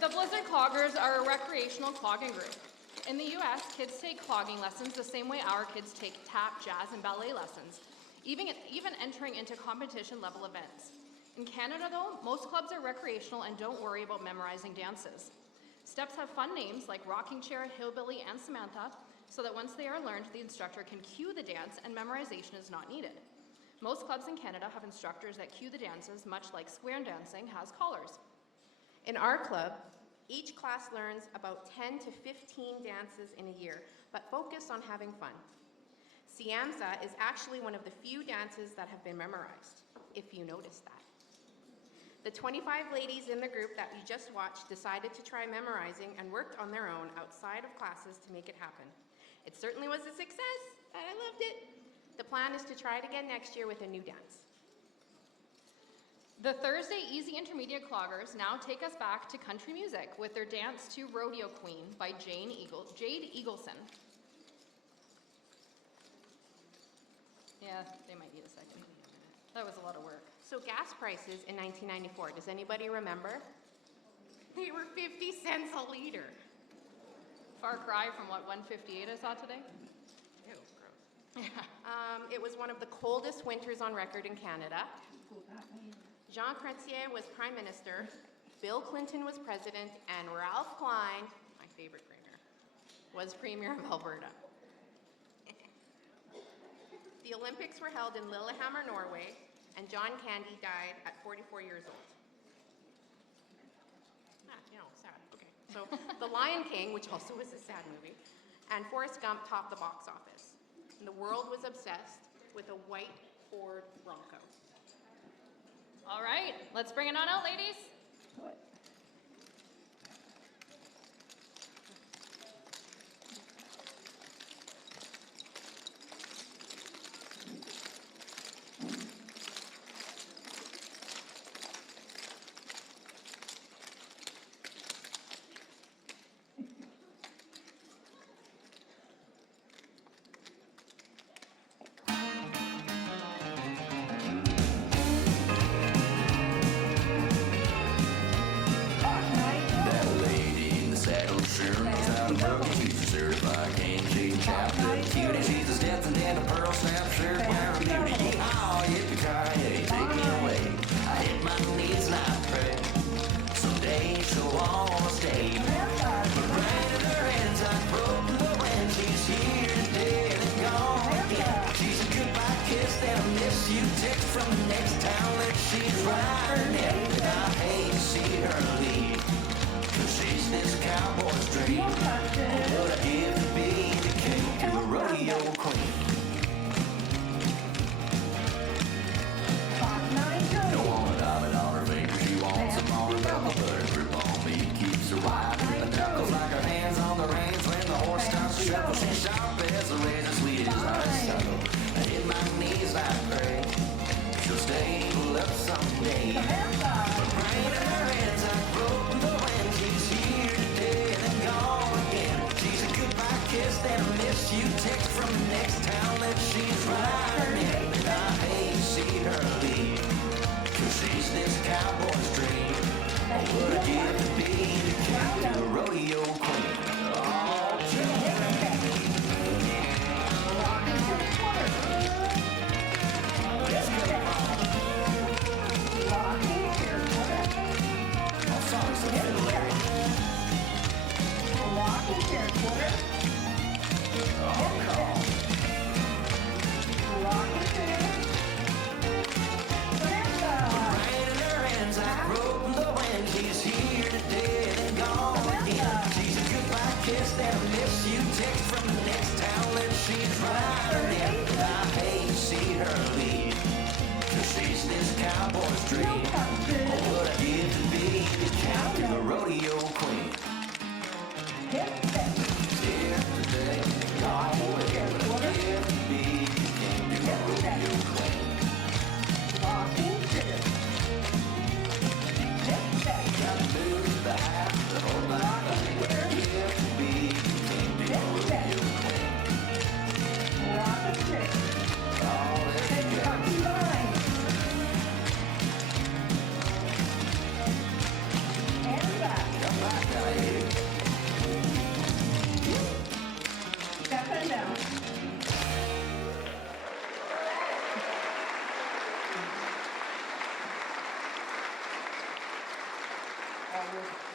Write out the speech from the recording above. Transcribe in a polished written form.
The Blizzard Cloggers are a recreational clogging group. In the US, kids take clogging lessons the same way our kids take tap, jazz, and ballet lessons, even entering into competition-level events. In Canada, though, most clubs are recreational and don't worry about memorizing dances. Steps have fun names like Rocking Chair, Hillbilly, and Samantha, so that once they are learned, the instructor can cue the dance and memorization is not needed. Most clubs in Canada have instructors that cue the dances, much like square dancing has callers. In our club, each class learns about 10 to 15 dances in a year, but focus on having fun. Siamsa is actually one of the few dances that have been memorized, if you noticed that. The 25 ladies in the group that you just watched decided to try memorizing and worked on their own outside of classes to make it happen. It certainly was a success, and I loved it. The plan is to try it again next year with a new dance. The Thursday Easy Intermediate Cloggers now take us back to country music with their dance to Rodeo Queen by Jade Eagleson. Yeah, they might need a second. That was a lot of work. So gas prices in 1994, does anybody remember? They were 50 cents a liter. Far cry from what, 158 I saw today? Ew, gross. It was one of the coldest winters on record in Canada. Jean Chrétien was prime minister, Bill Clinton was president, and Ralph Klein, my favorite premier, was premier of Alberta. The Olympics were held in Lillehammer, Norway, and John Candy died at 44 years old. Sad. Okay. So The Lion King, which also was a sad movie, and Forrest Gump topped the box office. And the world was obsessed with a white Ford Bronco. All right, let's bring it on out, ladies. Rodeo Queen. No woman diamond on her finger, she wants some on her belt, but her grip on me keeps her wide. The knuckles like her hands on the reins when the horse starts to shuffle. She's sharp as a razor, sweet as honeysuckle. I hit my knees like Craig. She'll stable up someday. But rain in her hands like broken the wind. She's here today and then gone again. She's a goodbye kiss and a miss you text from the next town that she's riding in. And I hate to see her leave, 'cause she's this cowboy's dream. What would I give to be the king of the rodeo queen? Oh, and a miss you text from the next town that she's riding in. And I hate to see her leave, 'cause she's this cowboy's dream. What would I give to be the king of the rodeo queen? Here today, God, what would I give to be the king of the rodeo queen? Gotta move the hat, the whole lot of thing. What would I give to be the king of the rodeo queen? Oh, there you go. Come back. All those